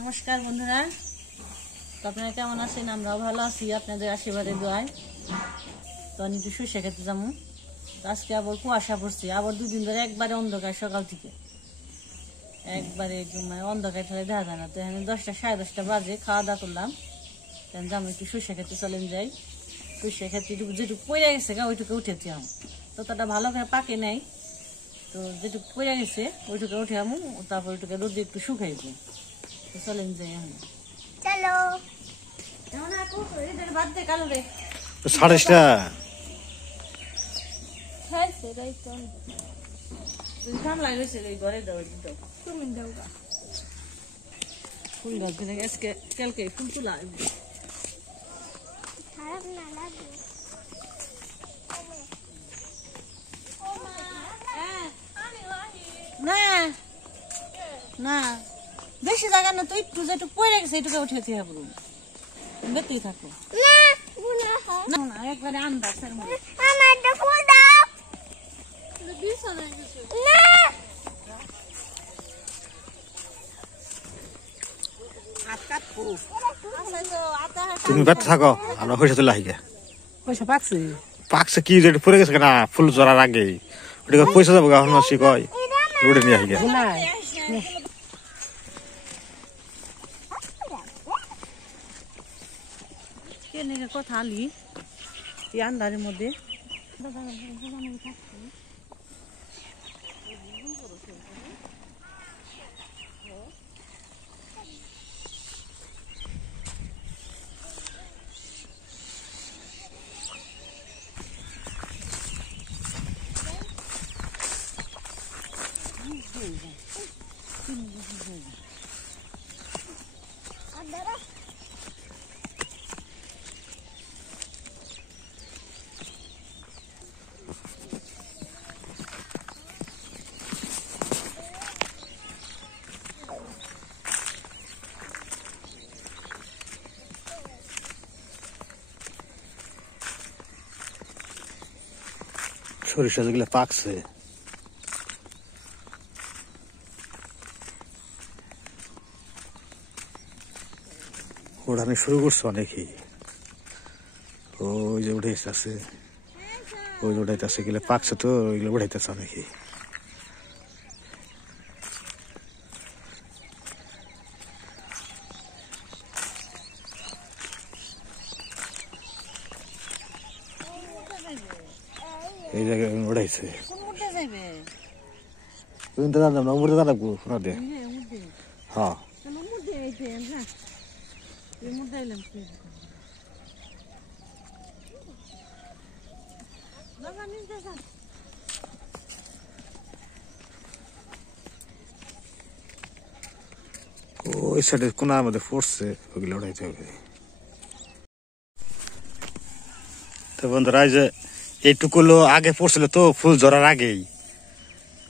নমস্কার বন্ধুরা, তো আপনারা কেমন আছেন? আমরাও ভালো আছি আপনাদের আশীর্বাদে দোয়ায়। তো আমি একটু সর্ষে খেতে যাবো। তো আজকে আবার কুয়াশা পড়ছে, আবার দুদিন ধরে একবারে অন্ধকার, সকাল থেকে একবারে মানে অন্ধকার ছাড়া দেখা যায় না। তো এখানে 10টা সাড়ে 10টা বাজে খাওয়া দাওয়া করলাম, তখন যাবো একটু সর্ষে খেতে চলেন যাই। সর্ষে খেতে যেটুকু পড়ে গেছে গা ওইটুকু উঠেছি আমি, ততটা ভালো করে পাকে নাই। তো যেটুকু পড়ে গেছে ওইটুকু উঠে আমু, তারপর ওইটুকু রোদে একটু শুকাইবো। তো চলেন যাই এখন। চলো সাড়েটা ফুল গাছ আজকে কালকে ফুল তোলা খারাপ না লাগে না না বেশি জায়গা না, তো একটু যেটুকু পড়ে গেছে এইটুকু উঠেছি হবে বেতেই থাকো না না একবারে আন্দাজ আমারটা ফুল দাও না তুমি ব্যর্থ থাকো, আমরা পয়সা তুলে আহিগে। পয়সা পাচ্ছি পাকছে কি যেটা পড়ে গেছে না ফুল জড়ার আগে ওটা পয়সা যাবো এখন মাসি কয় রোডে নিয়ে আহিগে। কথা আলি এই আন্দারের মধ্যে সরিষা যেগুলো পাকছে ওড়ানো শুরু করছে অনেকেই। ওই যে উঠাইতেছে, ওই যে উঠাইতেছে, এগুলো পাকছে তো ওইগুলো উঠাইতেছে অনেকেই। এই জায়গায় উঠাইছে নম্বরটা জানাবো শোনা দে। হ্যাঁ ওই সাইডে কোনার মধ্যে পড়ছে, ওগুলো উঠাইতে হবে। তো বন্ধুরা এই যে এইটুকু আগে পড়ছিল তো ফুল ঝরার আগেই,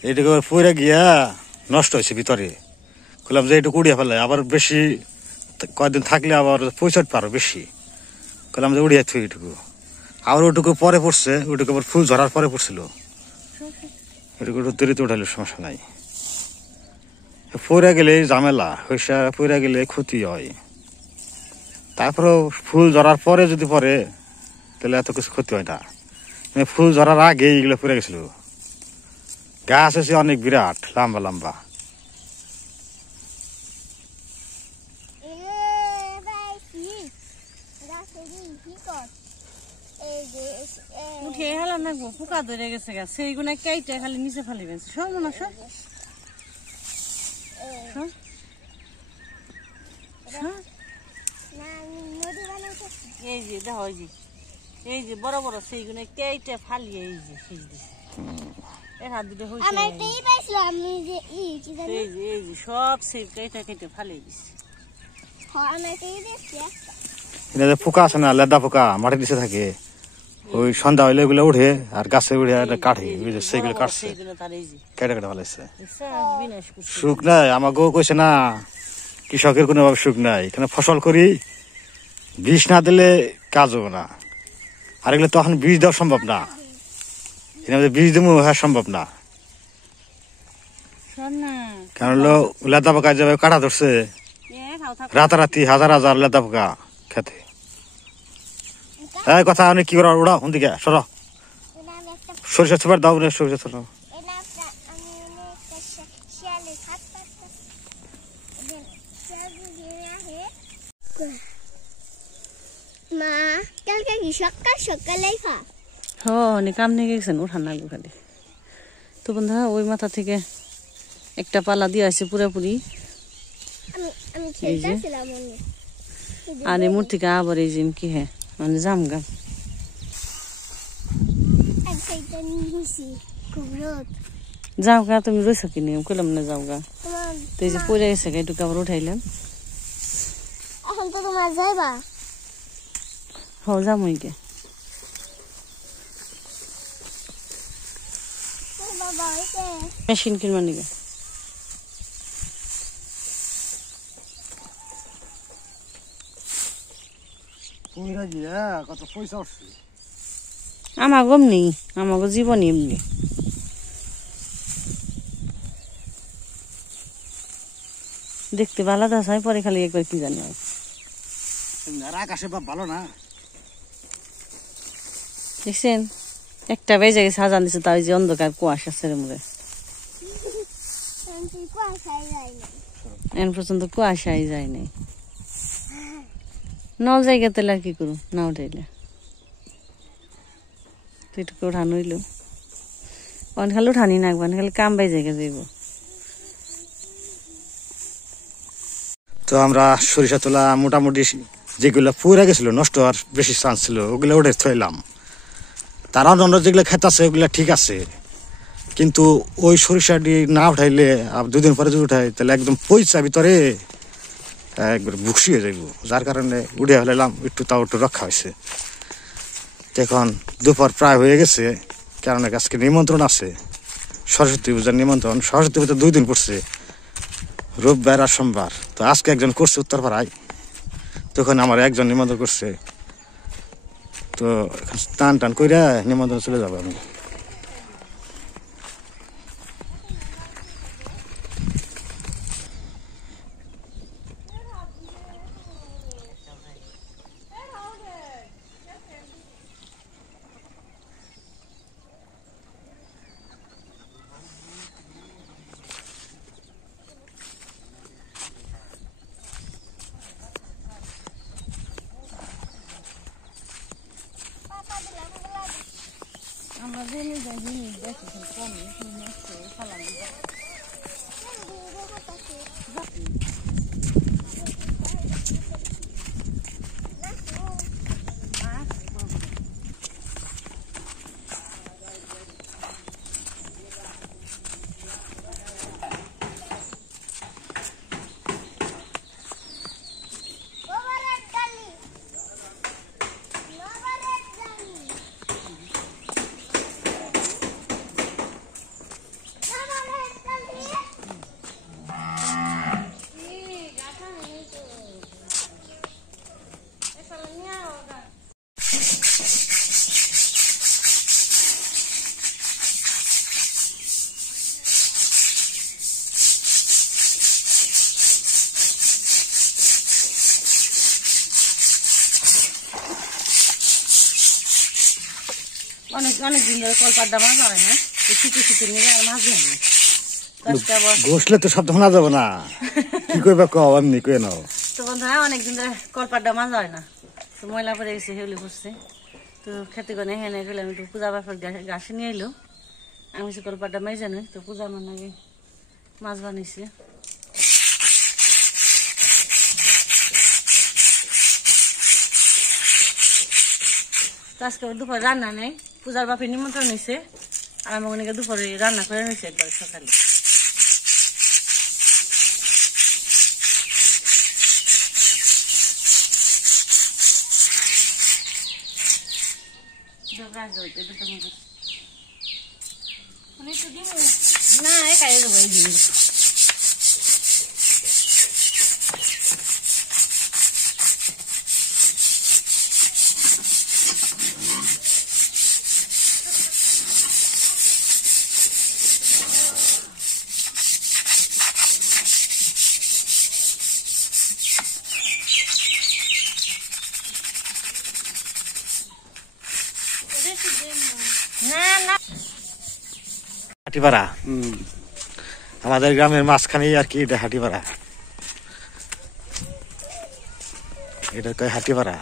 এইটুকু পড়ে গিয়া নষ্ট হয়েছে ভিতরে। বললাম যে এইটুকু উড়িয়ে ফেলে, আবার বেশি কয়েকদিন থাকলে আবার পয়সাট পারো বেশি। বললাম যে উড়িয়ে থুই এইটুকু, আবার ওইটুকু পরে পড়ছে, ওইটুকু আবার ফুল ঝরার পরে পড়ছিল। এটুকু দেরিতে উঠাইলে সমস্যা নাই, পড়ে গেলে ঝামেলা হইসা, পড়ে গেলে ক্ষতি হয়। তারপরেও ফুল ঝরার পরে যদি পরে তাহলে এত কিছু ক্ষতি হয় না। ফুল ঝরার আগে এগুলো পড়ে গেছিল। গাছ আছে অনেক বিরাট লম্বা লম্বা। উঠে হেলাম না গো, পোকা ধরে গেছে গা, সেইগুলো কেটে খালি নিচে ফালিবেন। সব মনে সব এই যে দেখো, এই যে বড় বড় সেইগুলো কেটে ফালিয়ে এই যে ফিস দিছে। এর হাত দুটো হয়েছে, এই যে সব সেই কেটে কেটে ফালিয়ে দিচ্ছে। পোকা আছে না, লেদা পোকা মাটির নিচে থাকে, ওই সন্ধ্যা হইলে ওগুলো উঠে আর গাছে উঠে কাটে, সেইগুলো কাটছে, কেটে কেটে ফেলাইছে। সুখ নাই আমার গো কইছে না, কৃষকের কোনো সুখ নাই, এখানে ফসল করি বিষ না দিলে কাজ হবে না। আর এগুলো তখন বীজ দেওয়া সম্ভব না, বীজ দেবো হ্যাঁ সম্ভব না, কারণ লেদা পোকা যাবে কাটা ধরছে। রাতারাতি হাজার হাজার লেদা পোকা খেতে। এই কথা অনেক কি করা উড়া কোন দিকে সর, এটা আমি একটা সরিষা ছোপার দাও রে, সরিষা ছোট। এটা একটা আমি একটা শিয়ালের হাত পাচ্ছি শিয়াল দিয়ে আহে মা কালকে কি সকাল সকালেই খা কাম নিয়ে গেছেন উঠান না খালি। তো বন্ধুরা ওই মাথা থেকে একটা পালা দিয়ে আছে পুরোপুরি, আমি খেলতেছিলাম আর এই মূর্তি থেকে আবার এই জিম কি হ্যাঁ মানে জামগা একটা নিয়েছি খুব রোদ যাও গা, তুমি রয়েছো কিনে কইলাম না যাও গা। তোমার তো এই যে পড়ে গেছে গা, একটু আবার উঠাইলাম। এখন তো তোমার যাইবা যামই গে। বাবা হইছে মেশিন কিনবা নিগে কত পয়সা উঠছে আমার গম নেই, আমাকে জীবনই এমনি। দেখতে ভালো দাস হয়, পরে খালি একবার কি জানি হয়। আকাশে বা ভালো না দেখছেন একটা বেজে গেছে, সাজান দিচ্ছে, তাই যে অন্ধকার কুয়াশা ছেড়ে মুড়ে এখন পর্যন্ত কুয়াশাই যায় নাই। নল জায়গা তেলে আর কি করু না উঠাইলে তুইটুকু উঠানো হইল অন খালি উঠানি না একবার খালি কাম বাই জায়গা যাইব। তো আমরা সরিষা তোলা মোটামুটি যেগুলো পুরা গেছিল নষ্ট হওয়ার বেশি চান্স ছিল ওগুলো উঠে থইলাম। তারা অন্য যেগুলো খেত আছে ওগুলো ঠিক আছে, কিন্তু ওই সরিষাটি না উঠাইলে আর দুদিন পরে যদি উঠাই তাহলে একদম পয়সা ভিতরে একবার ভুকসি হয়ে যাইব, যার কারণে উঠে ফেলাম, একটু তাও একটু রক্ষা হয়েছে। এখন দুপুর প্রায় হয়ে গেছে, কারণ আজকে নিমন্ত্রণ আছে, সরস্বতী পূজার নিমন্ত্রণ। সরস্বতী পূজা 2 দিন পড়ছে, রোববার আর সোমবার। তো আজকে একজন করছে উত্তরপাড়ায়, তখন আমার একজন নিমন্ত্রণ করছে, তো টান টান কইরা নিমন্ত্রণ চলে যাবো আমি। আমরা জেনে যাই জিনিস দেখি কমে ফালাম অনেক অনেক দিন ধরে কলপাড্ডা মাছ হয় না, শীতে শীতে নিয়ে আর মাছ হয় না। ঘষলে তো শব্দ শোনা যাবে না, কি কইবা কও এমনি কই নাও। তো বন্ধুরা অনেকদিন ধরে কলপাড্ডা মাছ হয় না, তো ময়লা পড়ে গেছে, হেউলি পড়ছে। তো খেতে গনে হেনে গেলে আমি একটু পূজা ব্যাপার গাছে নিয়ে এলো, আমি সে কলপাড্ডা মাছ জানি, তো পূজা আমার নাকি মাছ বানিয়েছে। তো আজকে দুপুরে রান্না নেই, পূজার বাপের নিমন্ত্রণ নিছে, আর আমার ওখানে দুপুরে রান্না করে নিছে একবার সকালে। না একাই দেবো এই জিনিস। হাটিপাড়া আমাদের গ্রামের মাঝখানে আর কি, এটা হাটিপাড়া, এটা কয় হাটিপাড়া।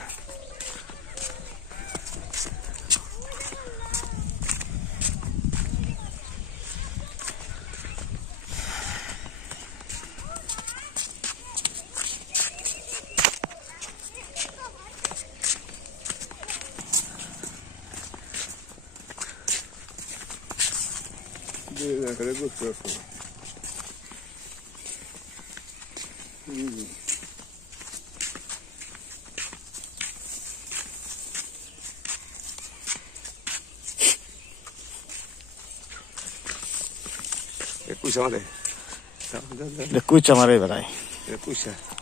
কুইচা মারে বেড়ায়,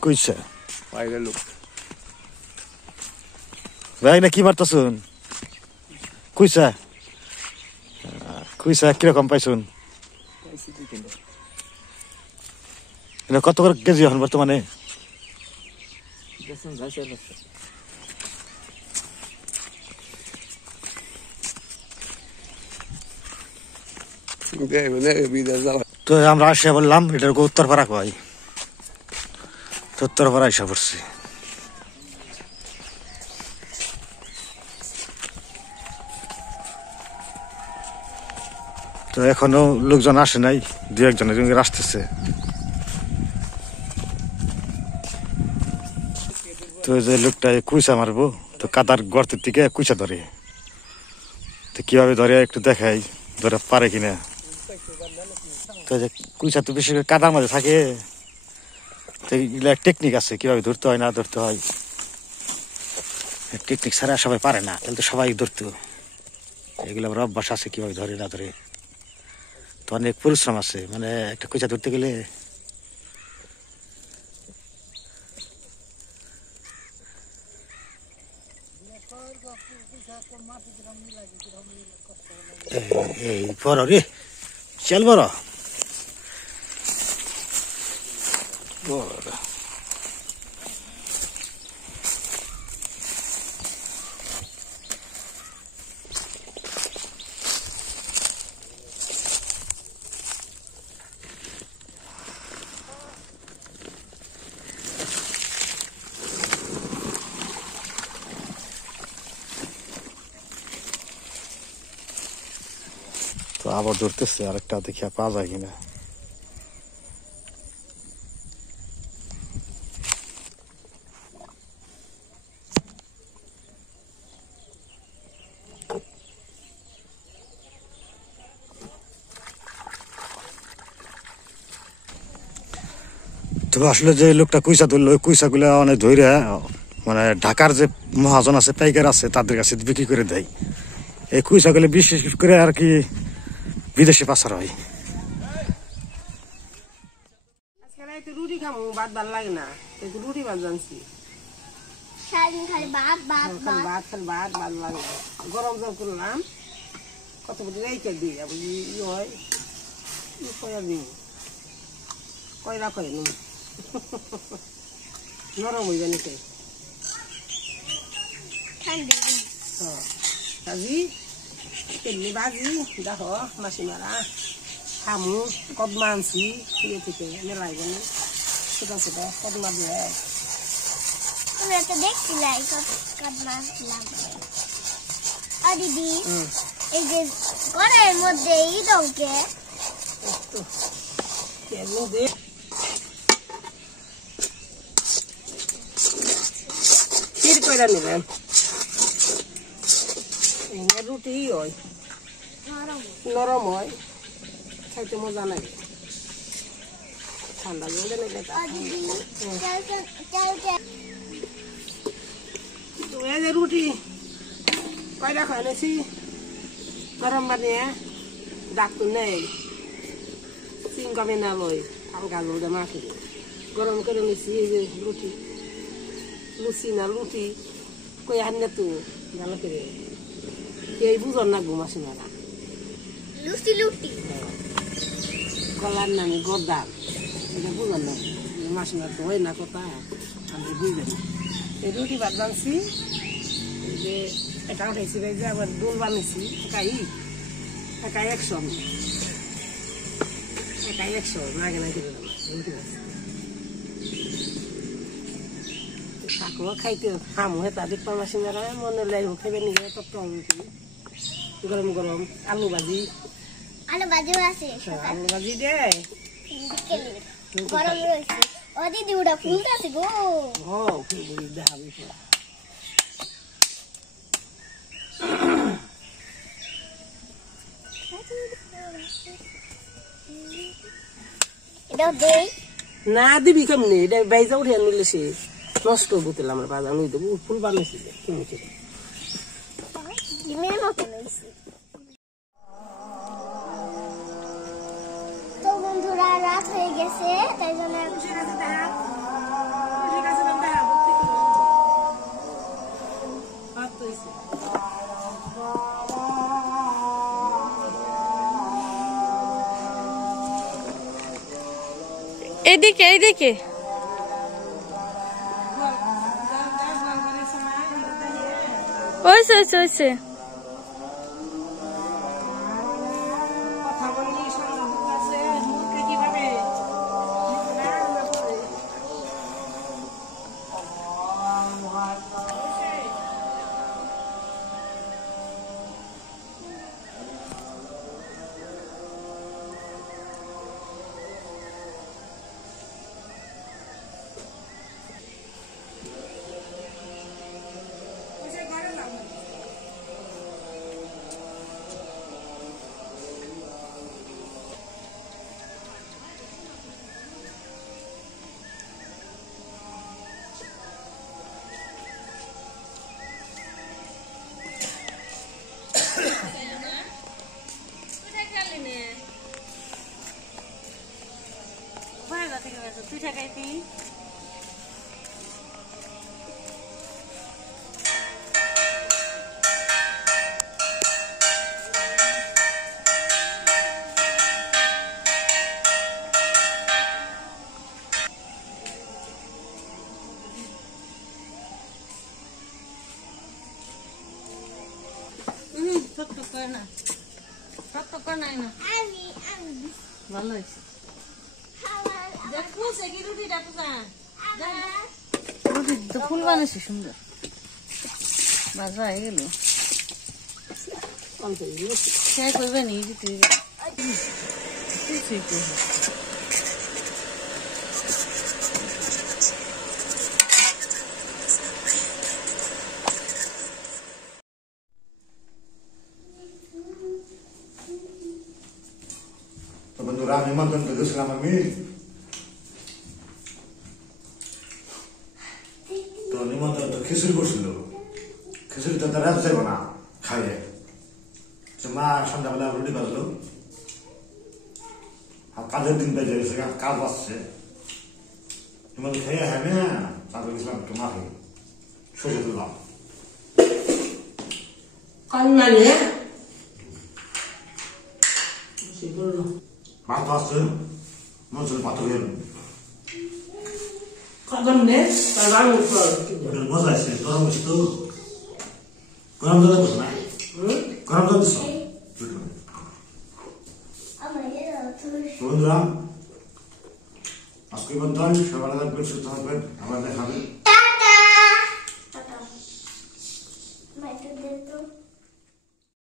কুইচা ভাই না কি মারতাছুন? কুইচা, কুইচা কিরকম পাইছুন? এটা কত করে কেজি এখন বর্তমানে? তো আমরা আসিয়া বললাম এটার উত্তরপাড়া কয়, তো উত্তরপাড়া এসে পড়ছি। তো এখনো লোকজন আসে নাই, দু একজনের আসতেছে। তো যে লোকটা কুইচা মারবো, তো কাদার গর্তের থেকে কুইচা ধরে, তো কিভাবে ধরে একটু দেখাই, ধরে পারে কিনা। তো যে কুইচা তো বেশি কাদার মাঝে থাকে, তো এগুলা টেকনিক আছে কিভাবে ধরতে হয় না ধরতে হয়, টেকনিক ছাড়া সবাই পারে না, তাহলে তো সবাই ধরতো। এগুলো আবার অভ্যাস আছে কিভাবে ধরে না ধরে, তো অনেক পরিশ্রম আছে, মানে একটা কুইচা ধরতে গেলে। এই বড় রে, চল বড় বড়। তো আবার ধরতেছে, আরেকটা দেখিয়া পাওয়া যায় কিনা। তো আসলে যে লোকটা কুইচা ধরলো, ওই কুইচা গুলা অনেক ধরে মানে ঢাকার যে মহাজন আছে, পাইকার আছে, তাদের কাছে বিক্রি করে দেয়। এই কুইচা গুলো বিশেষ করে আর কি বিদেশে পাচার হয়। রুটি খাবো, ভাত ভাল লাগে না, রুটি ভাত জানছি, ভাত ভাল লাগে। গরম জল করলাম, কত বছর রেখে দিই, ই হয় কয়া দিই, কয়রা কয় নি নরম হইবে নাকি ভাজি, তেমনি ভাজি দেখো মাসি মারা খামু, কদমা আনছি ইয়ে থেকে মেলাই বলে, ছোটা ছোটা কদমা দিয়ে দিদি এই যে ঘরের মধ্যে ইদকে ক্ষীর কইরা নিলেন, রুটি হয় নরম হয়, খাইতে মজা লাগে, ঠান্ডা জল দিলে এই যে রুটি কয়টা খাই নিয়েছি, গরম বানিয়ে ডাকতো নেই, চিংকা বেনা লই হালকা জল দিয়ে মাখি গরম করে নিছি। এই যে রুটি, লুচি না রুটি কই আনে তো ভালো করে, এই বুঝন না ঘুমাসি মারা লুচি লুটি কলার নামে গদাল, এটা বুঝন না মাসি মার তো হয় না কথা, আমি বুঝবেন না। এই রুটি ভাত বানছি, এই যে এটা উঠাইছি, যে আবার দোল বানিয়েছি একাই, একাই 100 একাই 100 লাগে না করে দাম শাকও খাইতে হামু হেতা দিক পামাসি মেরা মনে লাগবে খাইবে নিয়ে তত গরম গরম আলু ভাজি আছে আলু ভাজি দে গরম রয়েছে ও দিদি ওটা ফুলতেছে গো ও ফুল দেখাবি এটা দেই না দিবি কেমনি এটা বাইজা উঠে আনলে সে নষ্ট করতে আমার বাজার নই দেবো ফুল বানাইছি কিনেছি ডিমের মতো হয়েছে তো বন্ধুরা রাত হয়ে গেছে তাই জন্য এইদিকে এইদিকে ওইছে কথা বললি সন্দেহ আছে মুখে কিভাবে তুই ঠেকাইতি টক করে না আমি ভালো হয়েছে দেখো সে কি রুটিটা পুজা রুটি তো ফুল বানাইছে সুন্দর বাজা হয়ে গেল সে করবে নি রুটি বন্ধুরা নিমন্ত্রণ তো গেছিলাম আমি তো নিমন্ত্রণ তো খিচুড়ি করছিল খিচুড়ি তো রাত যাইব না খাইয়ে মা সন্ধ্যাবেলা রুটি বাজলো আর কাজের দিন বেজে গেছে কাজ আসছে নিমন্ত্রণ খেয়ে হ্যাঁ না তারপরে গেছিলাম একটু মাঠে সরষে তুললাম কান্না নিয়ে ভাত আসছে মনে পাথর গেল কদম নে তার আমি ওটার মজা আছে গরম হচ্ছে তো গরম জল দিস না গরম জল দিস বন্ধুরা আজকে পর্যন্ত সবাই থাকবেন সুস্থ থাকবেন আবার দেখাবেন টাটা টাটা মাইটো দে তো